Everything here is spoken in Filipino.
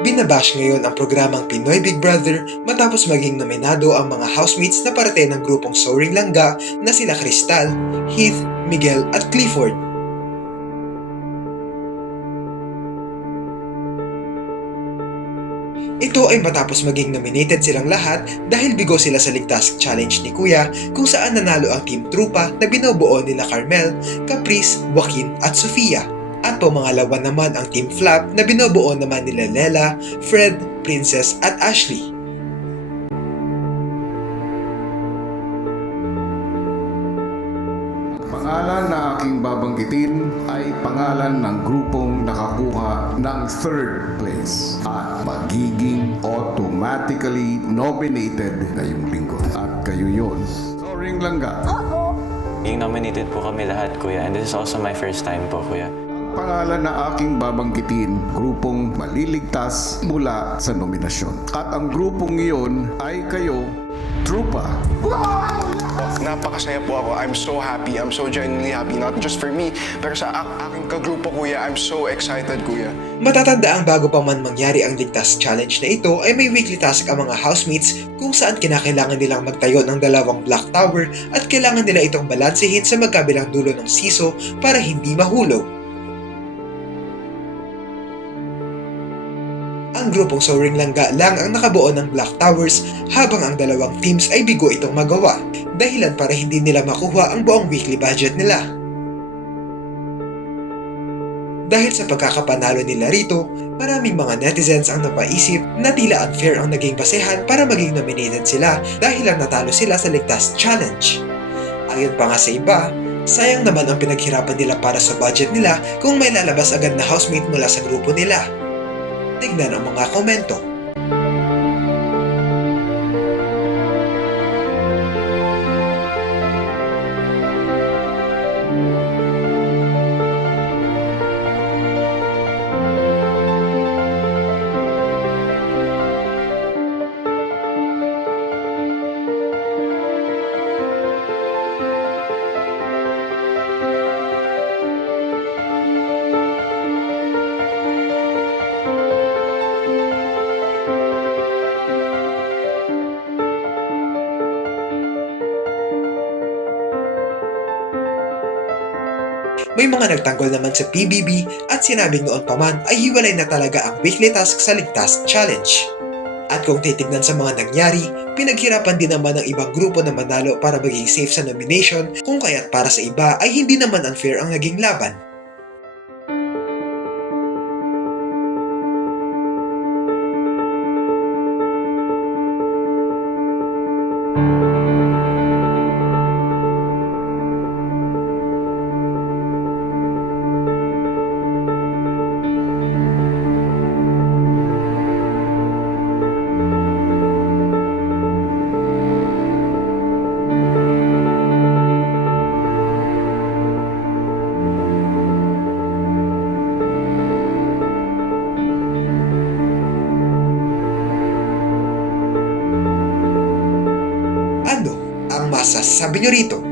Binabash ngayon ang programang Pinoy Big Brother matapos maging nominado ang mga housemates na parte ng grupong Soaring Langga na sila Crystal, Heath, Miguel at Clifford. Ito ay matapos maging nominated silang lahat dahil bigo sila sa Ligtas Challenge ni Kuya kung saan nanalo ang Team Trupa na binubuo nila Carmel, Caprice, Joaquin at Sofia. At pumangalawa naman ang Team Flap na binubuo naman nila Lela, Fred, Princess at Ashley. Pangalan na aking babanggitin ay pangalan ng grupong nakakuha ng third place at magiging automatically nominated ngayong linggo. At kayo yun, Soaring Langga. Being nominated po kami lahat, Kuya. And this is also my first time po, Kuya. Ang pangalan na aking babanggitin, grupong maliligtas mula sa nominasyon. At ang grupong iyon ay kayo, Trupa. Napakasaya po ako. I'm so happy. I'm so genuinely happy. Not just for me, pero sa aking kagrupo, Kuya. I'm so excited, Kuya. Matatanda ang bago pa man mangyari ang Ligtas Challenge na ito ay may weekly task ang mga housemates kung saan kinakailangan nilang magtayo ng 2 Black Tower at kailangan nila itong balansehin sa magkabilang dulo ng siso para hindi mahulog. Ang grupong Soaring Langga lang ang nakabuo ng Black Towers habang ang dalawang teams ay bigo itong magawa, dahilan para hindi nila makuha ang buong weekly budget nila. Dahil sa pagkakapanalo nila rito, maraming mga netizens ang napaisip na tila unfair ang naging basehan para maging nominated sila dahil lang natalo sila sa Ligtas Challenge. Ayon pa nga sa iba, sayang naman ang pinaghirapan nila para sa budget nila kung may lalabas agad na housemate mula sa grupo nila. Tignan ang mga komento. May mga nagtanggol naman sa PBB at sinabing noon pa man ay hiwalay na talaga ang weekly task sa Ligtas Challenge. At kung titignan sa mga nangyari, pinaghirapan din naman ng ibang grupo na manalo para maging safe sa nomination kung kaya't para sa iba ay hindi naman unfair ang naging laban. Ano ang masasabi nyo rito?